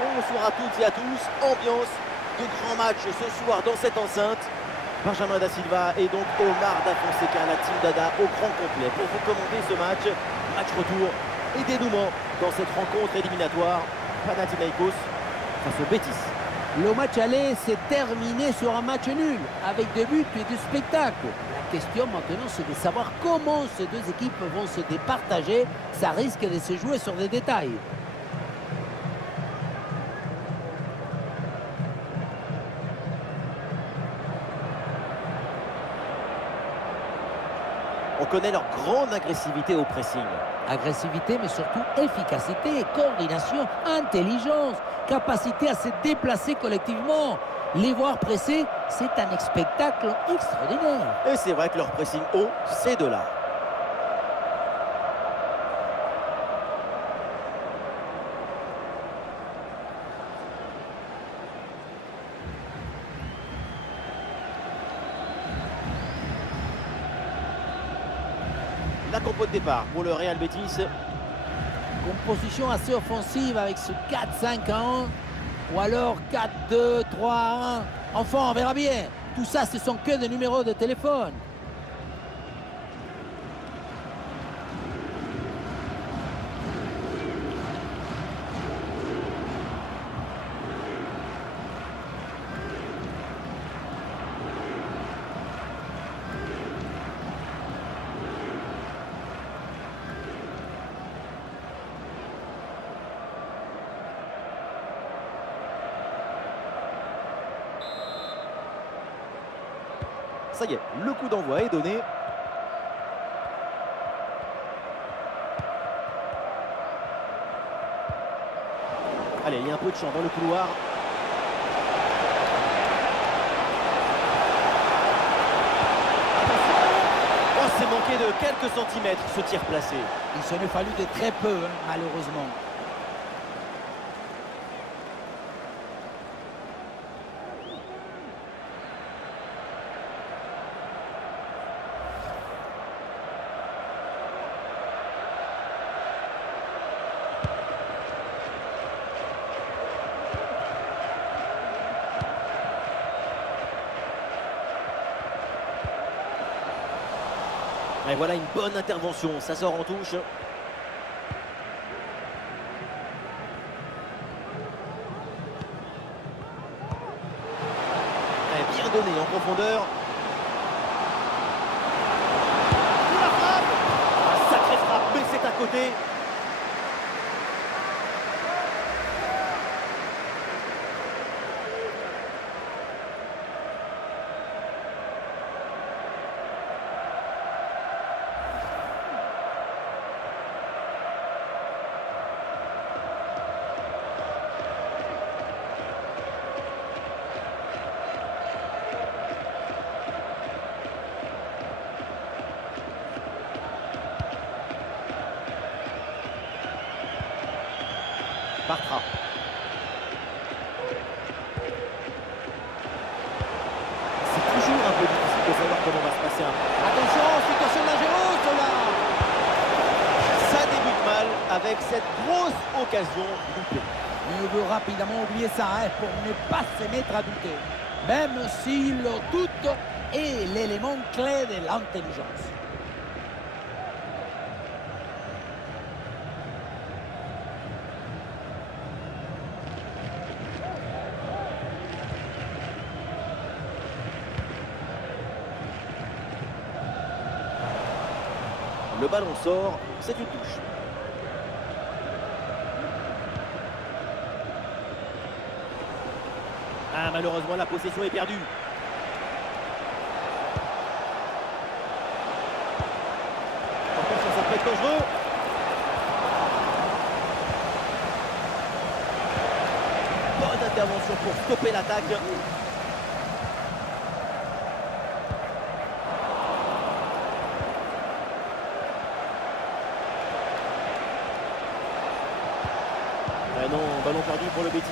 bonsoir à toutes et à tous. Ambiance de grand match ce soir dans cette enceinte. Benjamin Da Silva et donc Omar Da Fonseca, la team Dada au grand complet pour vous commenter ce match. Match retour et dénouement dans cette rencontre éliminatoire. Panathinaikos face au Betis. Le match aller s'est terminé sur un match nul, avec des buts et du spectacle. La question maintenant, c'est de savoir comment ces deux équipes vont se départager. Ça risque de se jouer sur des détails. On connaît leur grande agressivité au pressing. Agressivité, mais surtout efficacité, coordination, intelligence, capacité à se déplacer collectivement. Les voir presser, c'est un spectacle extraordinaire. Et c'est vrai que leur pressing haut, c'est de là. La compo de départ pour le Real Betis. Composition assez offensive avec ce 4-5-1 ou alors 4-2-3-1. Enfin, on verra bien. Tout ça, ce sont que des numéros de téléphone. Ça y est, le coup d'envoi est donné. Allez, il y a un peu de champ dans le couloir. Oh, c'est manqué de quelques centimètres ce tir placé. Il s'en est fallu de très peu, malheureusement. Et voilà une bonne intervention, ça sort en touche. Et bien donné en profondeur. La frappe! Un sacré frappe, mais c'est à côté. Bartra. C'est toujours un peu difficile de savoir comment va se passer un match. Attention, situation dangereuse là. Ça débute mal avec cette grosse occasion loupée. Il veut rapidement oublier ça pour ne pas se mettre à douter. Même si le doute est l'élément clé de l'intelligence. Le ballon sort, c'est une touche. Ah, malheureusement, la possession est perdue. Attention, ça peut être dangereux. Bonne intervention pour stopper l'attaque. Ah non, ballon perdu pour le Betis.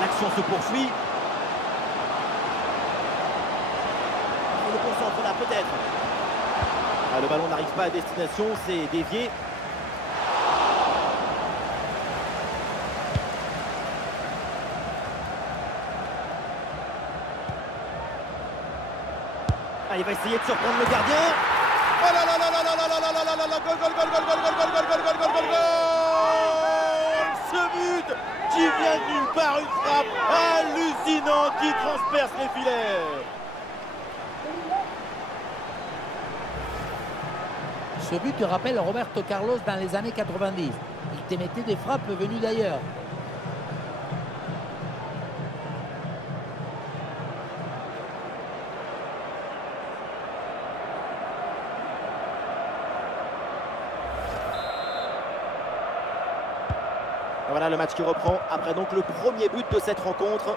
L'action se poursuit. On le concentre là peut-être. Ah Le ballon n'arrive pas à destination, c'est dévié. Ah, il va essayer de surprendre le gardien. Oh là là là là là là là là là là là là, gol, gol, gol, gol, gol, gol, gol, gol, gol, gol, gol, gol. Ce but qui vient de nulle part, une frappe hallucinante qui transperce les filets. Ce but te rappelle Roberto Carlos dans les années 90. Il te mettait des frappes venues d'ailleurs. Voilà le match qui reprend après donc le premier but de cette rencontre.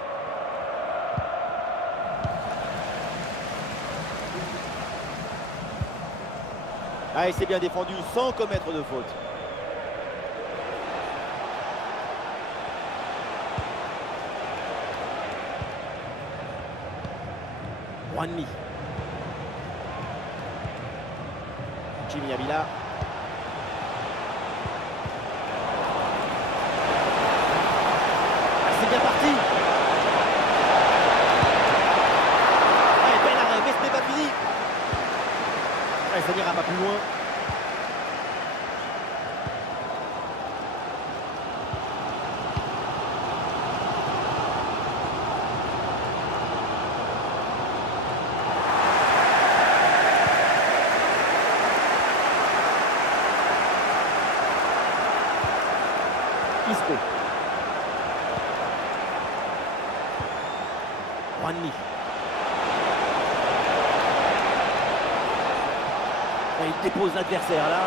Ah, il s'est bien défendu sans commettre de faute. Juanmi. Jimmy Avila. C'est bien parti. Allez, bel arrêt, mais ce n'est pas fini. Allez, ça n'ira pas plus loin. Isco. Juanmi. Et il dépose l'adversaire là.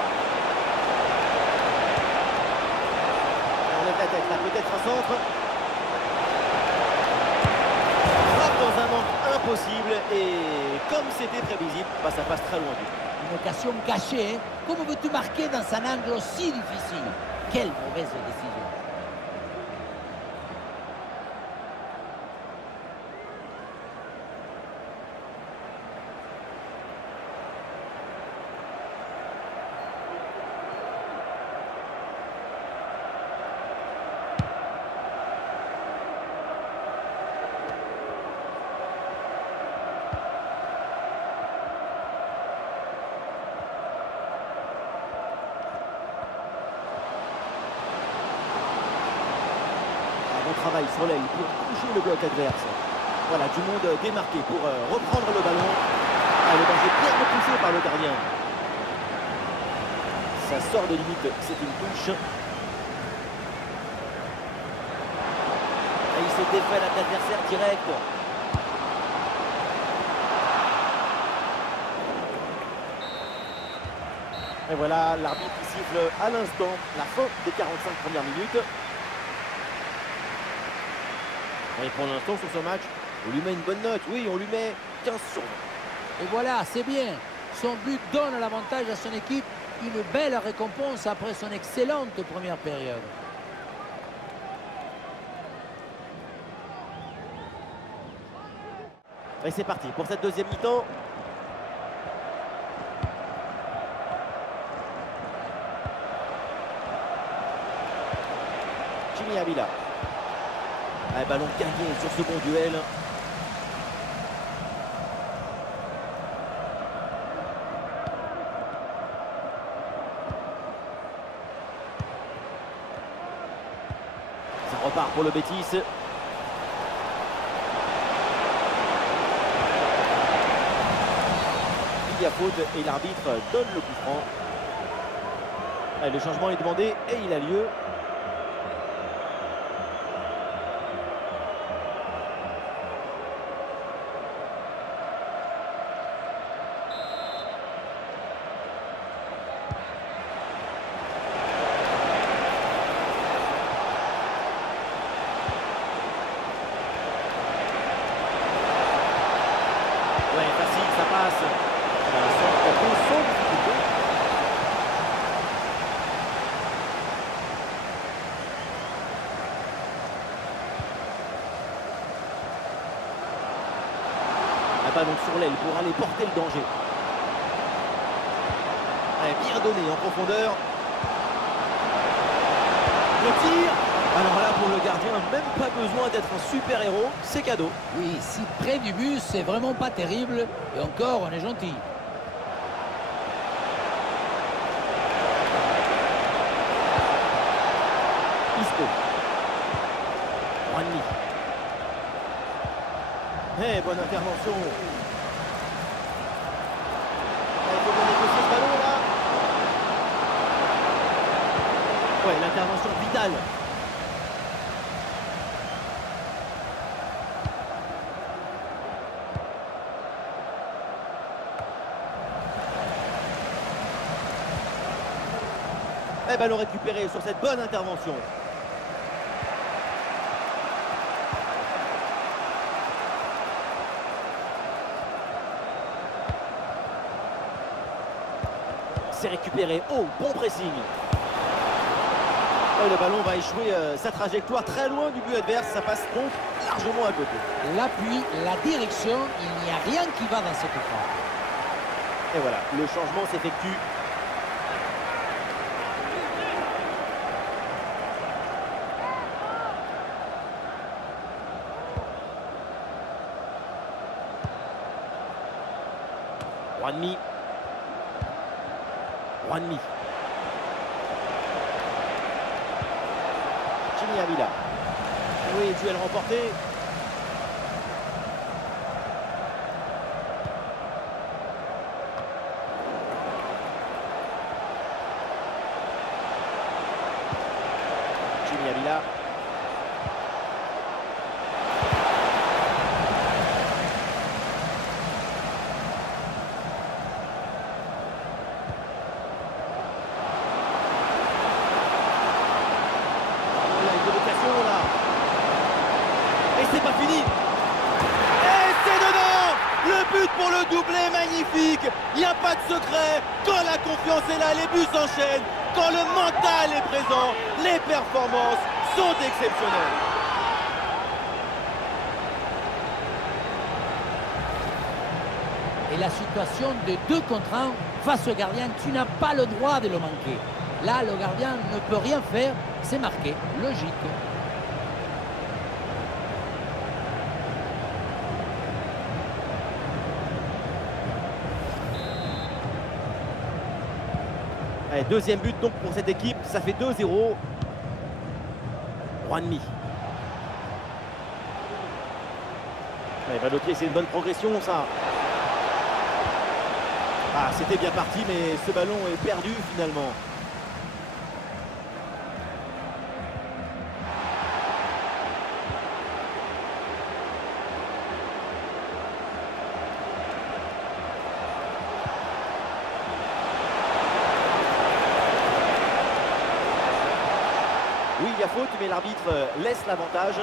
On lève la tête là, peut-être un centre. Frappe dans un angle impossible et comme c'était prévisible, bah, ça passe très loin du coup. Une occasion gâchée, hein? Comment veux-tu marquer dans un angle aussi difficile? Quelle mauvaise décision. Travail sur l'aile pour toucher le bloc adverse. Voilà, du monde démarqué pour reprendre le ballon. Ah, le danger bien repoussé par le gardien. Ça sort de limite, c'est une touche. Et il s'est défait à l'adversaire direct. Et voilà, l'arbitre qui siffle à l'instant la fin des 45 premières minutes. Et pour l'instant, sur ce match, on lui met une bonne note. Oui, on lui met 15 sur 20. Et voilà, c'est bien. Son but donne l'avantage à son équipe. Une belle récompense après son excellente première période. Et c'est parti pour cette deuxième mi-temps. Jimmy Avila. Un ballon gagné sur ce bon duel. Ça repart pour le Betis. Il y a faute et l'arbitre donne le coup franc. Allez, le changement est demandé et il a lieu. Ouais, facile, ça passe. Sans difficulté. Un ballon sur l'aile pour aller porter le danger. arrêt bien donné en profondeur. Le tir. Alors là, pour le gardien, même pas besoin d'être un super-héros, c'est cadeau. Oui, si près du but, c'est vraiment pas terrible. Et encore, on est gentil. Isco. Juanmi. Eh, bonne intervention. Il faut bien négocier ce ballon là. Ouais, l'intervention vitale. Eh, ballon récupéré sur cette bonne intervention. C'est récupéré. Oh, bon pressing. Oh, le ballon va échouer sa trajectoire très loin du but adverse. Ça passe donc largement à côté. L'appui, la direction, il n'y a rien qui va dans cette frappe. Et voilà, le changement s'effectue. Juanmi. Juanmi. Jimmy Avila. Oui, duel remporté. Jimmy Avila. C'est pas fini. Et c'est dedans. Le but pour le doublé, magnifique. Il n'y a pas de secret. Quand la confiance est là, les buts s'enchaînent. Quand le mental est présent, les performances sont exceptionnelles. Et la situation de 2 contre 1 face au gardien, tu n'as pas le droit de le manquer. Là, le gardien ne peut rien faire, c'est marqué, logique. Allez, deuxième but donc pour cette équipe, ça fait 2-0. Juanmi. Valotier, c'est une bonne progression ça. Ah, c'était bien parti, mais ce ballon est perdu finalement. Oui, il y a faute, mais l'arbitre laisse l'avantage.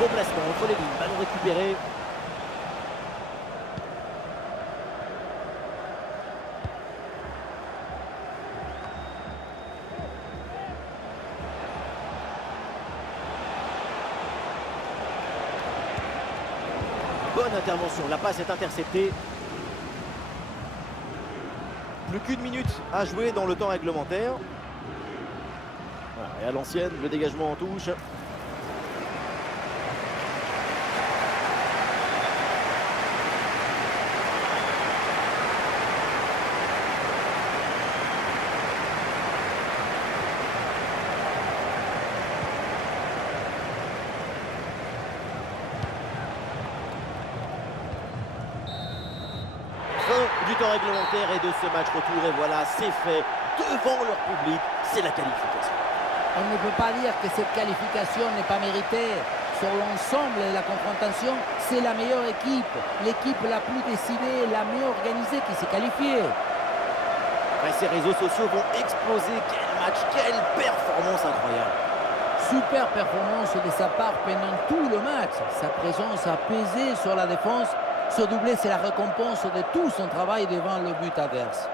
Bon placement entre les lignes, ballon récupéré. Bonne intervention, la passe est interceptée. Plus qu'une minute à jouer dans le temps réglementaire. Voilà, et à l'ancienne, le dégagement en touche. Fin du temps réglementaire et de ce match retour. Et voilà, c'est fait devant leur public. C'est la qualification. On ne peut pas dire que cette qualification n'est pas méritée. Sur l'ensemble de la confrontation, c'est la meilleure équipe. L'équipe la plus décidée, la mieux organisée qui s'est qualifiée. Ouais, ces réseaux sociaux vont exploser. Quel match, quelle performance incroyable. Super performance de sa part pendant tout le match. Sa présence a pesé sur la défense. Ce doublé, c'est la récompense de tout son travail devant le but adverse.